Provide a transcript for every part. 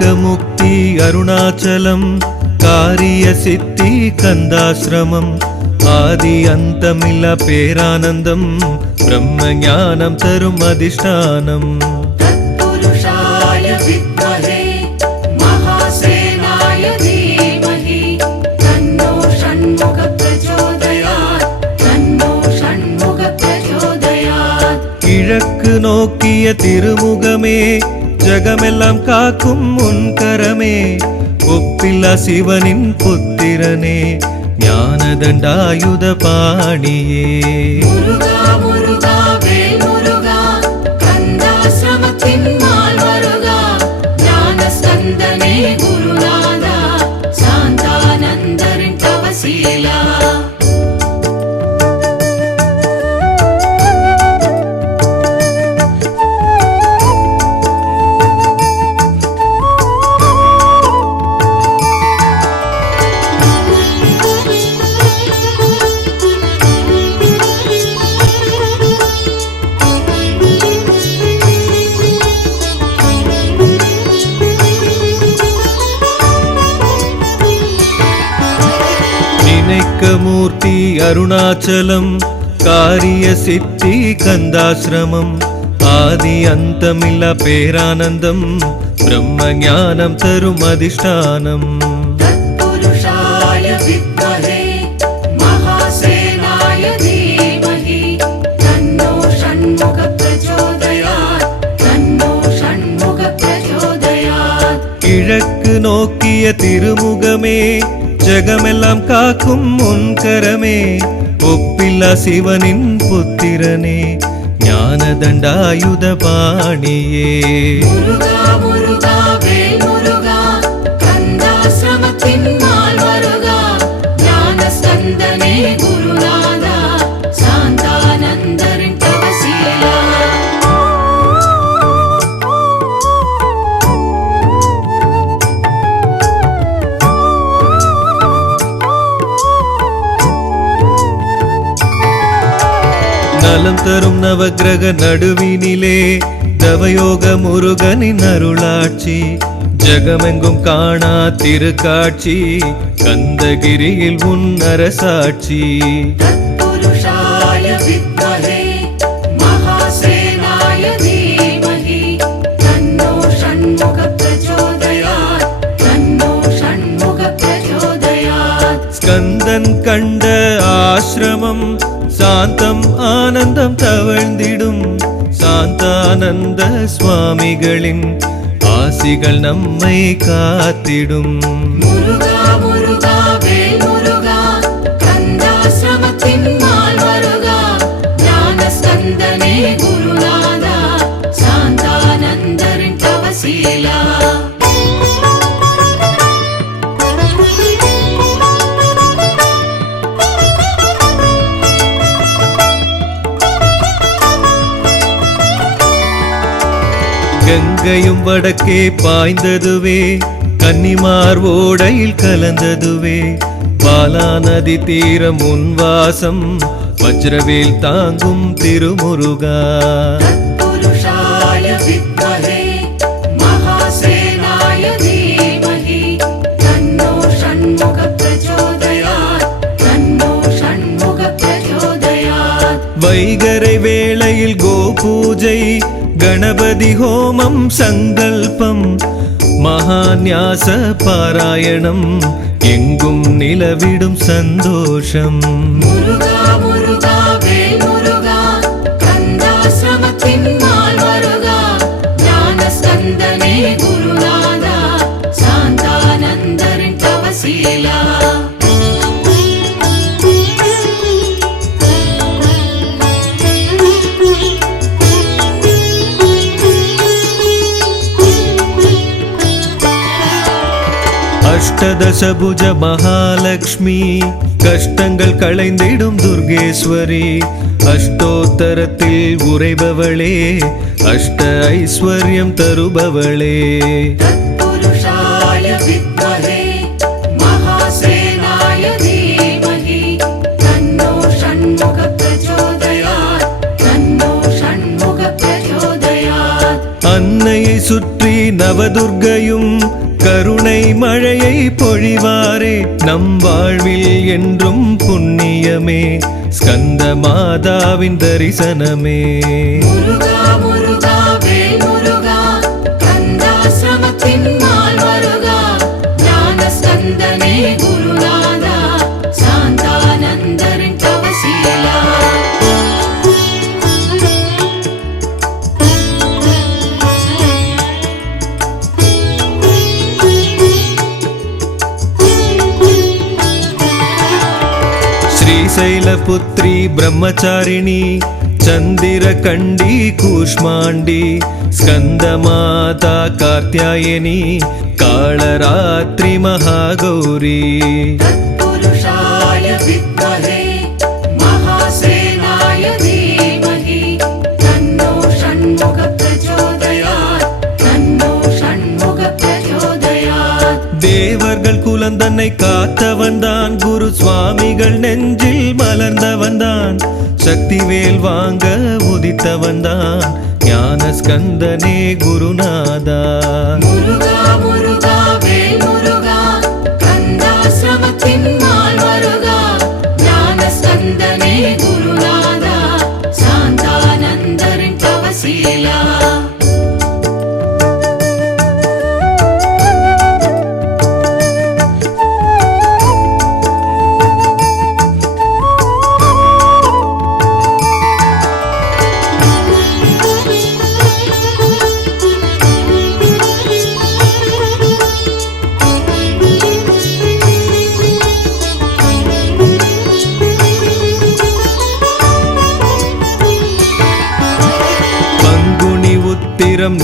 मुक्ति अरुणाचलम कार्य सिद्धि कंदाश्रमम आदि अंतमिल्ला पेरानंदम ब्रह्म ज्ञानम तरुम अधिष्ठानम तत्पुरुषाय विद्महे महासेनाय धीमहि तन्नो षण्मुख प्रचोदयात् तन्नो षण्मुख प्रचोदयात् கிழக்கு நோக்கிய திருமுகமே ஜகமெல்லாம் காக்கும் முன்கரமே ஒப்பில்லா சிவனின் புத்திரனே ஞானதண்டாயுத பாணியே முருகா முருகா வேல் முருகா கந்தாசிரமத்தின் மால் வருகா ஞான ஸ்கந்தனே குருநாதா சாந்தானந்தரின் தவசீலா मूर्ति अरुणाचलम कार्य सिद्धि कंदाश्रमम आदि अंतमिल्ला पेरानंदम ब्रह्म ज्ञानम तरुम अधिष्ठानम तत्पुरुषाय विद्महे महासेनाय धीमहि तन्नो षण्मुख प्रचोदयात् तन्नो षण्मुख प्रचोदयात् கிழக்கு நோக்கிய திருமுகமே ஜகமெல்லாம் காக்கும் முன்கரமே ஒப்பில்லா சிவனின் புத்திரனே ஞானதண்டாயுத பாணியே முருகா முருகா வேல் முருகா கந்தாசிரமத்தின் மால் வருகா ஞான ஸ்கந்தனே குருநாதா சாந்தானந்தரின் தவசீலா நலம் தரும் நவக்கிரக நடுவினிலே தவயோக முருகனின் அருளாட்சி ஜகமெங்கும் காணா திருக்காட்சி கந்தகிரியில் உன் அரசாட்சி तत्पुरुषाय विद्महे महासेनाय धीमहि तन्नो षण्मुख प्रचोदयात् तन्नो षण्मुख प्रचोदयात् ஸ்கந்தன் கண்ட ஆசிரமம் சாந்தம் ஆனந்தம் தவழ்ந்திடும் சாந்தானந்த சுவாமிகளின் ஆசிகள் நம்மை காத்திடும் முருகா முருகா வேல் முருகா கந்தாசிரமத்தின் மால் வருகா ஞான ஸ்கந்தனே குருநாதா சாந்தானந்தரின் தவசீலா கங்கையும் வடக்கே பாய்ந்ததுவே கன்னிமார் ஓடையில் கலந்ததுவே பாலா நதி தீரம் உன்வாசம் வஜ்ரவேல் தாங்கும் திருமுருகா तत्पुरुषाय विद्महे महासेनाय धीमहि तन्नो षण्मुख प्रचोदयात् तन्नो षण्मुख प्रचोदयात् வைகரை வேளையில் கோபூஜை கணபதி ஹோமம் சங்கல்பம் மகான்யாச பாராயணம் எங்கும் நிலவிடும் சந்தோஷம் முருகா முருகா வேல் முருகா கந்தாசிரமத்தின் மால் வருகா ஞான ஸ்கந்தனே குருநாதா சாந்தானந்தரின் தவசீலா அஷ்டதசபுஜ மகாலட்சுமி கஷ்டங்கள் களைந்திடும் துர்கேஸ்வரி அஷ்டோத்தரத்தில் உறைபவளே அஷ்ட ஐஸ்வர்யம் தருபவளே तत्पुरुषाय विद्महे महासेनाय धीमहि तन्नो षण्मुख प्रचोदयात् तन्नो षण्मुख प्रचोदयात् அன்னையை சுற்றி நவதுர்க்கையும் கருணை மழையை பொழிவாரே நம் வாழ்வில் என்றும் புண்ணியமே ஸ்கந்த மாதாவின் தரிசனமே. முருகா முருகா வேல் முருகா கந்தாசிரமத்தின் நாள் வருகா ஞான ஸ்கந்தனே குருநாதா சாந்தானந்தரின் தவசீலா. श्रीशैलपुत्री ब्रह्मचारिणी चंदिरकंडी कूष्मांडी स्कंदमाता कात्यायनी कालरात्रि महागौरी. तत्पुरुषाय विद्महे महासेनाय धीमहि तन्नो षण्मुख प्रचोदयात् तन्नो षण्मुख प्रचोदयात्. தேவர்கள் குலந்தன்னை காத்தவன்தான் குரு சுவாமிகள் நெஞ்சில் மலர்ந்தவன்தான் சக்திவேல் வாங்க உதித்தவன்தான் ஞான ஸ்கந்தனே குருநாதா. முருகா முருகா வேல் முருகா கந்தாசிரமத்தின் நாள் வருகா ஞான ஸ்கந்தனே குருநாதா சாந்தானந்தரின் தவசீலா.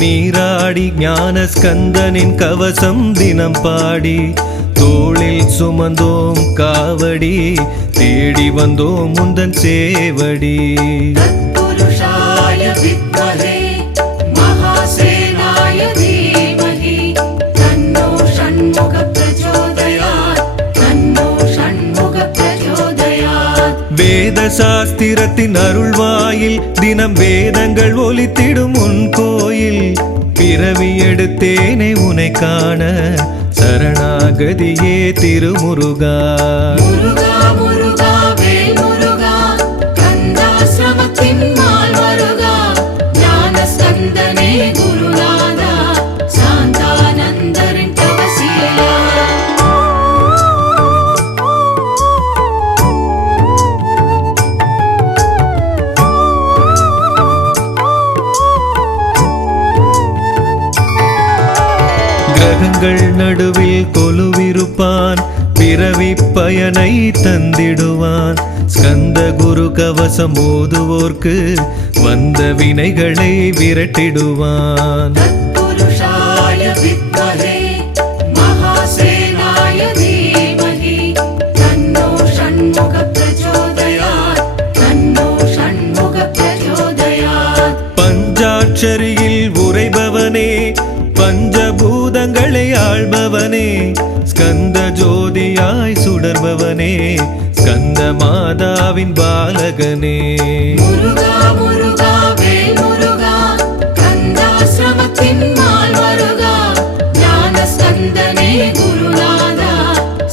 நீராடி ஞான ஸ்கந்தனின் கவசம் தினம் பாடி தோளில் சுமந்தோம் காவடி தேடி வந்தோம் முந்தன் சேவடி. தத்புருஷாய வித்மஹே மகாசேனாய தீமஹி தன்னோ ஷண்முக பிரச்சோதயாத் தன்னோ ஷண்முக பிரச்சோதயாத். வேத சாஸ்திரத்தின் அருள்வாயில் தினம் வேதங்கள் ஒலித்திடும் உன் கோயில் பிறவி எடுத்தேனே உனை காண சரணாகதியே திருமுருகா. முருகா முருகா வேல் முருகா கந்தாசிரமத்தின் நாள் வருகா ஞான ஸ்கந்தனே குருநாதா சாந்தானந்தரின் தவசீலா. கிரகங்கள் நடுவில் கொலுவிருப்பான் பிறவி பயனை தந்திடுவான் ஸ்கந்த குரு கவசம் ஓதுவோர்க்கு வந்த வினைகளை விரட்டிடுவான். தத்புருஷாய வித்மஹே மகாசேனாய தீமஹி தன்னோ ஷண்முக பிரச்சோதயாத் தன்னோ ஷண்முக பிரச்சோதயாத். பஞ்சாட்சரியில் உரைபவனே பஞ்சபூதங்களை ஆள்பவனே ஸ்கந்த ஜோதியாய் சுடர்பவனே ஸ்கந்த மாதாவின் பாலகனே. முருகா முருகா வேல் முருகா கந்தாசிரமத்தின் நாள் வருகா ஞான ஸ்கந்தனே குருநாதா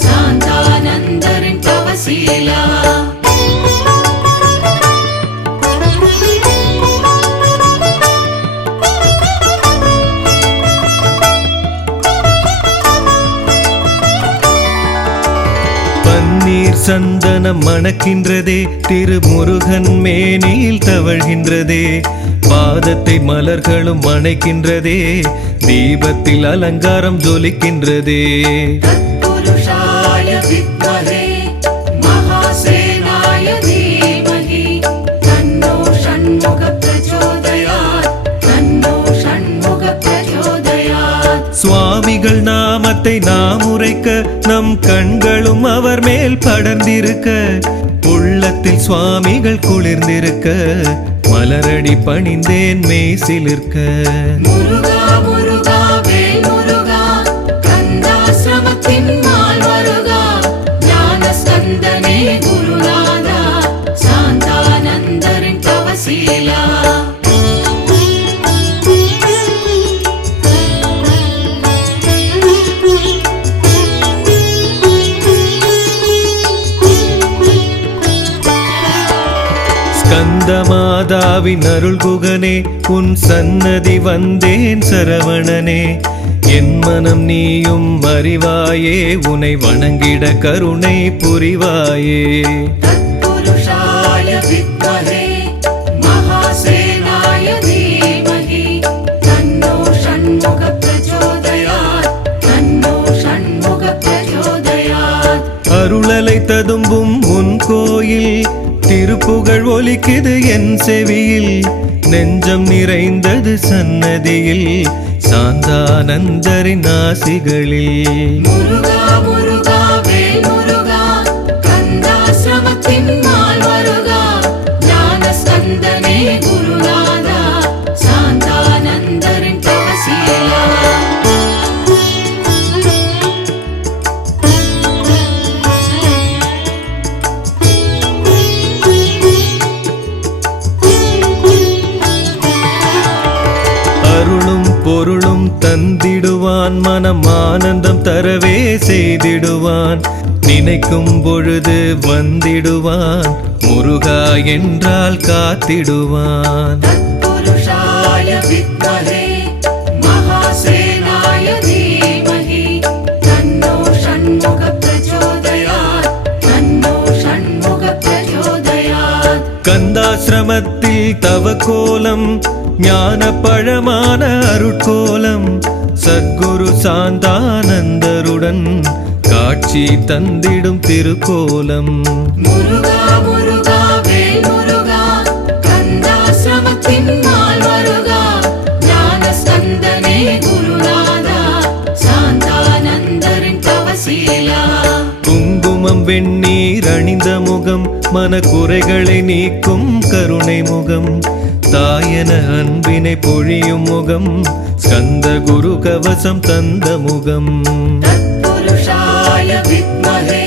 சாந்தானந்தரின் தவசீலா. பன்னீர் சந்தனம் மணக்கின்றதே திருமுருகன் மேனியில் தவழ்கின்றதே பாதத்தை மலர்களும் மணக்கின்றதே தீபத்தில் அலங்காரம் ஜொலிக்கின்றதே. தத்புருஷாய வித்மஹே மகாசேனாய தீமஹி தன்னோ ஷண்முக பிரச்சோதயாத் தன்னோ ஷண்முக பிரச்சோதயாத். சுவாமிகள் நாமத்தை நாம் உரைக்க நம் கண்களும் அவர் மேல் படர்ந்திருக்க உள்ளத்தில் சுவாமிகள் குளிர்ந்திருக்க மலரடி பணிந்தேன் மெய்சிலிருக்க. முருகா முருகா வேல் முருகா கந்தாசிரமத்தின் நாள் வருகா ஞான ஸ்கந்தனே குருநாதா சாந்தானந்தரின் தவசீலா. ஸ்கந்த மாதாவின் அருள் குகனே உன் சன்னதி வந்தேன் சரவணனே என் மனம் நீயும் அறிவாயே உனை வணங்கிட கருணை புரிவாயே तत्पुरुषाय विद्महे महासेनाय धीमहि तन्नो षण्मुख प्रचोदयात् तन्नो षण्मुख प्रचोदयात् அருளலை ததும்பும் உன் கோயில் திருப்புகழ் ஒலிக்குது என் செவியில் நெஞ்சம் நிறைந்தது சன்னதியில் சாந்தானந்தரின் ஆசிகளில் முருகா முருகா வேல் முருகா கந்தாசிரமத்தின் நாள் வருகா ஞான ஸ்கந்தனே குருநாதா சாந்தானந்தரின் தவசீலா அருளும் பொருளும் தந்திடுவான் மனம் ஆனந்தம் தரவே செய்திடுவான் நினைக்கும் பொழுது வந்திடுவான் முருகா என்றால் காத்திடுவான் तत्पुरुषाय विद्महे महासेनाय धीमहि तन्नो षण्मुख प्रचोदयात् तन्नो षण्मुख प्रचोदयात् கந்தாசிரமத்தில் தவ கோலம் ஞான பழமான அருட்கோலம் சத்குரு சாந்தானந்தருடன் காட்சி தந்திடும் திருக்கோலம் முருகா முருகா வேல் முருகா கந்தாசிரமத்தின் நாள் வருகா ஞான ஸ்கந்தனே குருநாதா சாந்தானந்தரின் தவசீலா குங்குமம் வெந்நீர் அணிந்த முகம் மனக்குறைகளை நீக்கும் கருணை முகம் தாயன அன்பினை பொழியும் முகம் ஸ்கந்த குரு கவசம் தந்த முகம் तत्पुरुषाय विद्महे